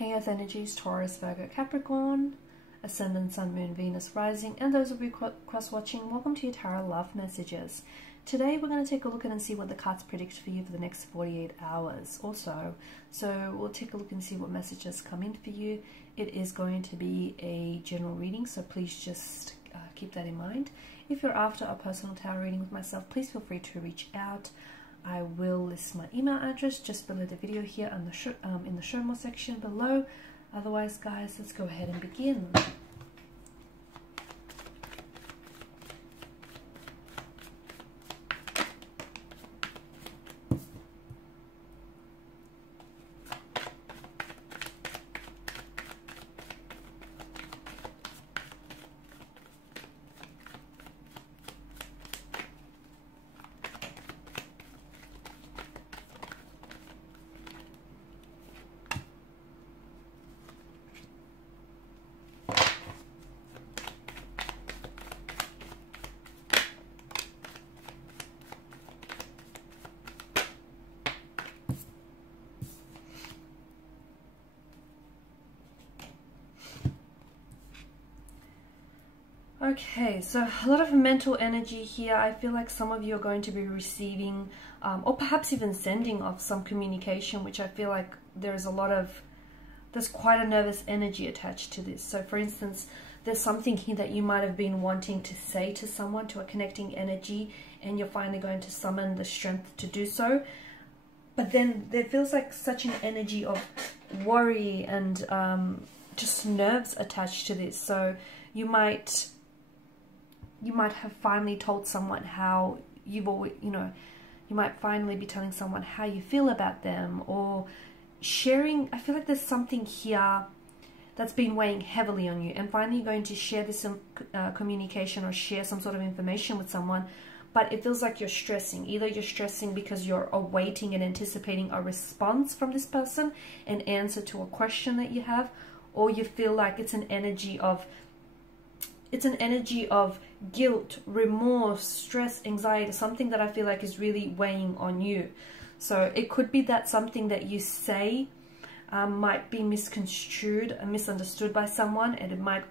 Hey Earth energies, Taurus, Virgo, Capricorn, Ascendant, Sun, Moon, Venus, Rising, and those of you cross-watching, welcome to your Tarot Love Messages. Today we're going to take a look at and see what the cards predict for you for the next 48 hours or so. So we'll take a look and see what messages come in for you. It is going to be a general reading, so please just keep that in mind. If you're after a personal tarot reading with myself, please feel free to reach out. I will list my email address just below the video here in the show more section below. Otherwise, guys, let's go ahead and begin. Okay, so a lot of mental energy here. I feel like some of you are going to be receiving or perhaps even sending off some communication, which I feel like there's quite a nervous energy attached to this. So for instance, there's something here that you might have been wanting to say to someone, to a connecting energy, and you're finally going to summon the strength to do so. But then there feels like such an energy of worry and just nerves attached to this. So you might have finally told someone how you've always, you might finally be telling someone how you feel about them, or sharing. I feel like there's something here that's been weighing heavily on you, and finally you're going to share this communication or share some sort of information with someone, but it feels like you're stressing. Either you're stressing because you're awaiting and anticipating a response from this person, an answer to a question that you have, or you feel like it's an energy of guilt, remorse, stress, anxiety, something that I feel like is really weighing on you. So it could be that something that you say might be misconstrued and misunderstood by someone, and it might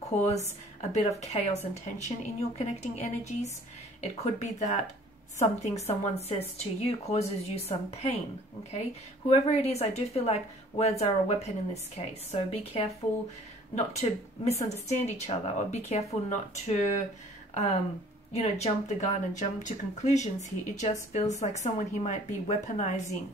cause a bit of chaos and tension in your connecting energies. It could be that something someone says to you causes you some pain, okay? Whoever it is, I do feel like words are a weapon in this case. So be careful not to misunderstand each other, or be careful not to, jump the gun and jump to conclusions here. It just feels like someone here might be weaponizing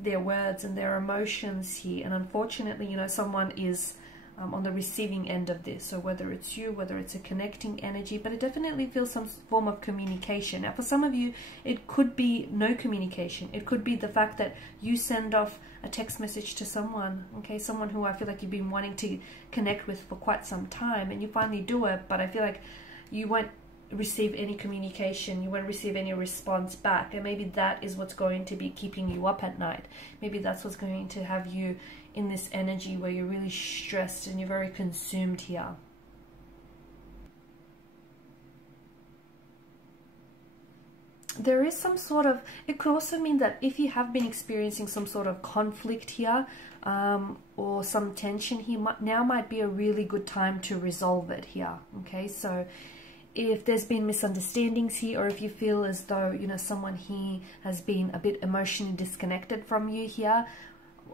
their words and their emotions here. And unfortunately, someone is on the receiving end of this. So whether it's you, whether it's a connecting energy, but it definitely feels some form of communication. Now for some of you, it could be no communication. It could be the fact that you send off a text message to someone, okay, someone who I feel like you've been wanting to connect with for quite some time, and you finally do it, but I feel like you won't receive any communication, you won't receive any response back, and maybe that is what's going to be keeping you up at night. Maybe that's what's going to have you in this energy where you're really stressed and you're very consumed here. There is some sort of, it could also mean that if you have been experiencing some sort of conflict here, or some tension here, now might be a really good time to resolve it here, okay? So if there's been misunderstandings here, or if you feel as though, someone here has been a bit emotionally disconnected from you here,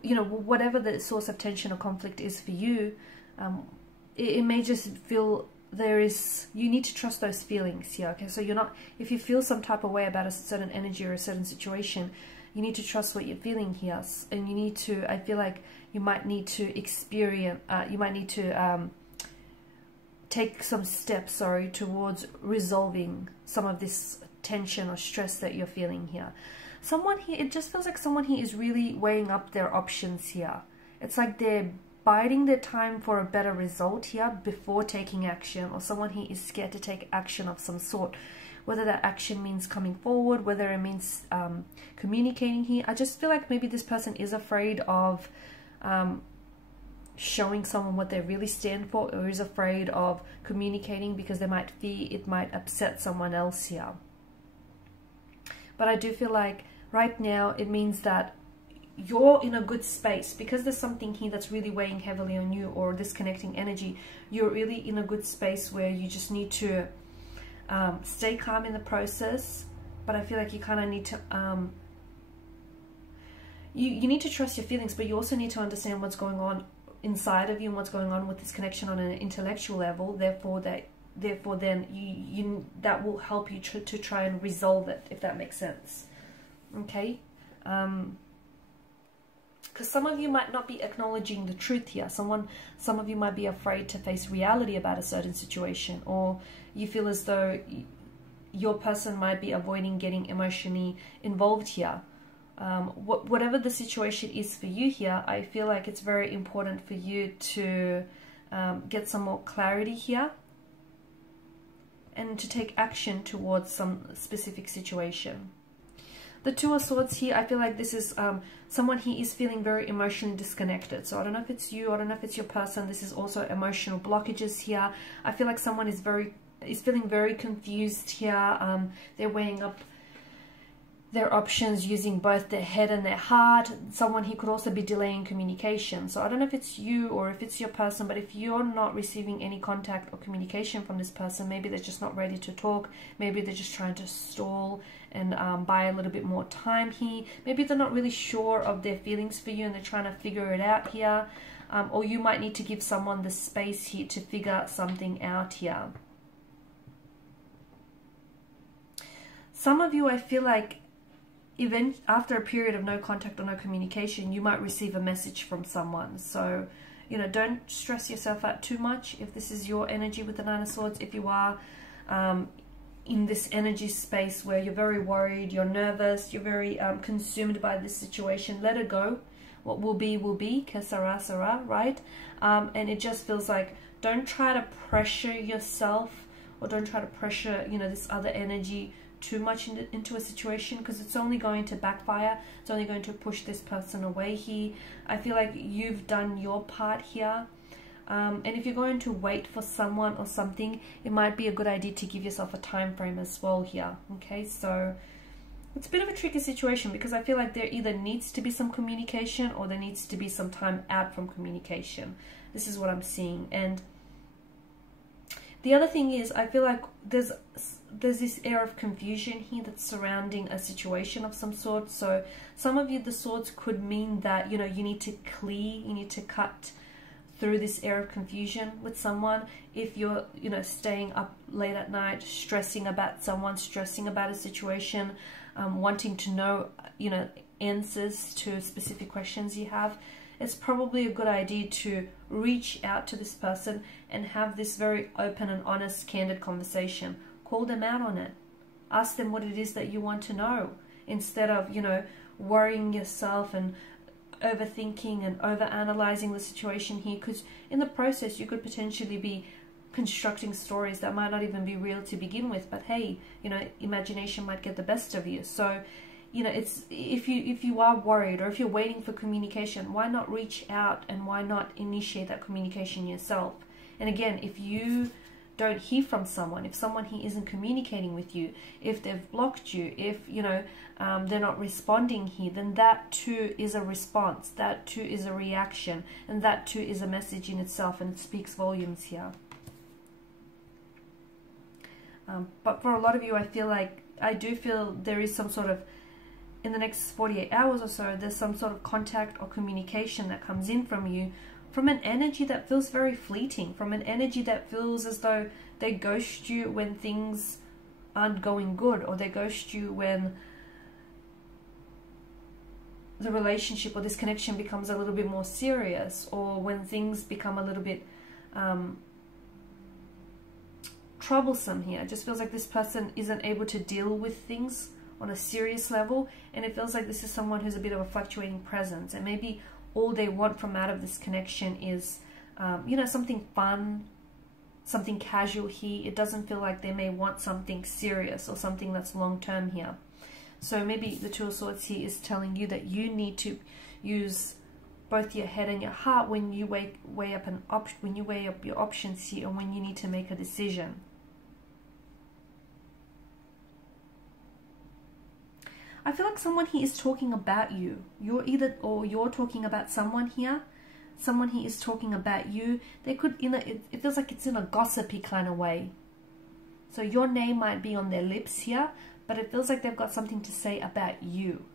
whatever the source of tension or conflict is for you, it may just feel you need to trust those feelings here, okay? So if you feel some type of way about a certain energy or a certain situation, you need to trust what you're feeling here, and you need to, I feel like you might need to take some steps, towards resolving some of this tension or stress that you're feeling here. Someone here, it just feels like someone here is really weighing up their options here. It's like they're biding their time for a better result here before taking action, or someone here is scared to take action of some sort. Whether that action means coming forward, whether it means communicating here. I just feel like maybe this person is afraid of showing someone what they really stand for, or is afraid of communicating because they might fear it might upset someone else here. But I do feel like right now it means that you're in a good space, because there's something here that's really weighing heavily on you, or disconnecting energy. You're really in a good space where you just need to stay calm in the process. But I feel like you kind of need to you need to trust your feelings, but you also need to understand what's going on inside of you and what's going on with this connection on an intellectual level. Therefore then that will help you to try and resolve it, if that makes sense. Okay. Because some of you might not be acknowledging the truth here. Some of you might be afraid to face reality about a certain situation, or you feel as though your person might be avoiding getting emotionally involved here. Whatever the situation is for you here, I feel like it's very important for you to get some more clarity here and to take action towards some specific situation. The Two of Swords here, I feel like this is someone he is feeling very emotionally disconnected. So I don't know if it's you, I don't know if it's your person. This is also emotional blockages here. I feel like someone is feeling very confused here. They're weighing up their options using both their head and their heart. Someone he could also be delaying communication. So I don't know if it's you or if it's your person, but if you're not receiving any contact or communication from this person, maybe they're just not ready to talk. Maybe they're just trying to stall and buy a little bit more time here. Maybe they're not really sure of their feelings for you and they're trying to figure it out here. Or you might need to give someone the space here to figure something out here. Some of you, I feel like, even after a period of no contact or no communication, you might receive a message from someone. So, you know, don't stress yourself out too much if this is your energy with the Nine of Swords. If you are in this energy space where you're very worried, you're nervous, you're very consumed by this situation, let it go. What will be, que sera, sera, right? And it just feels like, don't try to pressure yourself, or don't try to pressure, you know, this other energy too much into a situation, because it's only going to backfire. It's only going to push this person away here. I feel like you've done your part here. And if you're going to wait for someone or something, it might be a good idea to give yourself a time frame as well here. Okay, so it's a bit of a tricky situation, because I feel like there either needs to be some communication or there needs to be some time out from communication. This is what I'm seeing. And the other thing is, I feel like there's this air of confusion here that's surrounding a situation of some sort. So some of you, the swords could mean that, you know, you need to clear, you need to cut through this air of confusion with someone. If you're, you know, staying up late at night, stressing about someone, stressing about a situation, wanting to know, you know, answers to specific questions you have, it's probably a good idea to reach out to this person and have this very open and honest, candid conversation. Call them out on it. Ask them what it is that you want to know, instead of, you know, worrying yourself and overthinking and overanalyzing the situation here, because in the process you could potentially be constructing stories that might not even be real to begin with. But hey, you know, imagination might get the best of you. So, you know, it's, if you are worried, or if you're waiting for communication, why not reach out and why not initiate that communication yourself? And again, if you don't hear from someone, if someone here isn't communicating with you, if they've blocked you, if, you know, they're not responding here, then that too is a response, that too is a reaction, and that too is a message in itself, and it speaks volumes here. But for a lot of you, I do feel there is some sort of, in the next 48 hours or so, there's some sort of contact or communication that comes in from you, from an energy that feels very fleeting, from an energy that feels as though they ghost you when things aren't going good, or they ghost you when the relationship or this connection becomes a little bit more serious, or when things become a little bit troublesome here. It just feels like this person isn't able to deal with things on a serious level, and it feels like this is someone who's a bit of a fluctuating presence, and maybe all they want from out of this connection is, you know, something fun, something casual here. It doesn't feel like they may want something serious or something that's long-term here. So maybe the Two of Swords here is telling you that you need to use both your head and your heart when you weigh up your options here, and when you need to make a decision. I feel like someone here is talking about you. You're talking about someone here. Someone here is talking about you. They could, it feels like it's in a gossipy kind of way. So your name might be on their lips here, but it feels like they've got something to say about you.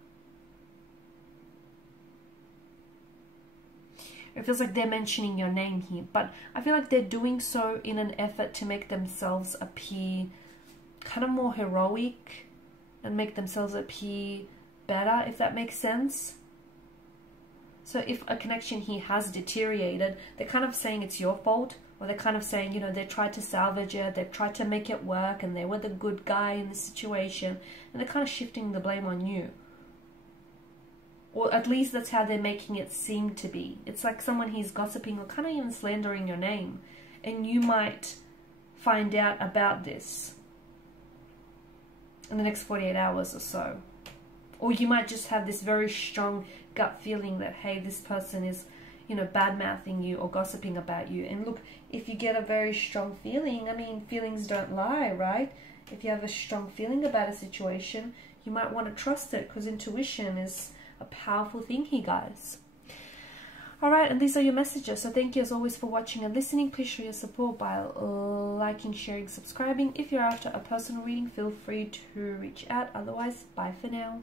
It feels like they're mentioning your name here, but I feel like they're doing so in an effort to make themselves appear kind of more heroic and make themselves appear better, if that makes sense. So if a connection here has deteriorated, they're kind of saying it's your fault, or they're kind of saying, you know, they tried to salvage it, they tried to make it work, and they were the good guy in the situation, and they're kind of shifting the blame on you. Or at least that's how they're making it seem to be. It's like someone here's gossiping or kind of even slandering your name, and you might find out about this in the next 48 hours or so. Or you might just have this very strong gut feeling that, hey, this person is, you know, bad-mouthing you or gossiping about you. And look, if you get a very strong feeling, I mean, feelings don't lie, right? If you have a strong feeling about a situation, you might want to trust it, because intuition is a powerful thing here, guys. Alright, and these are your messages. So thank you as always for watching and listening. Please show your support by liking, sharing, subscribing. If you're after a personal reading, feel free to reach out. Otherwise, bye for now.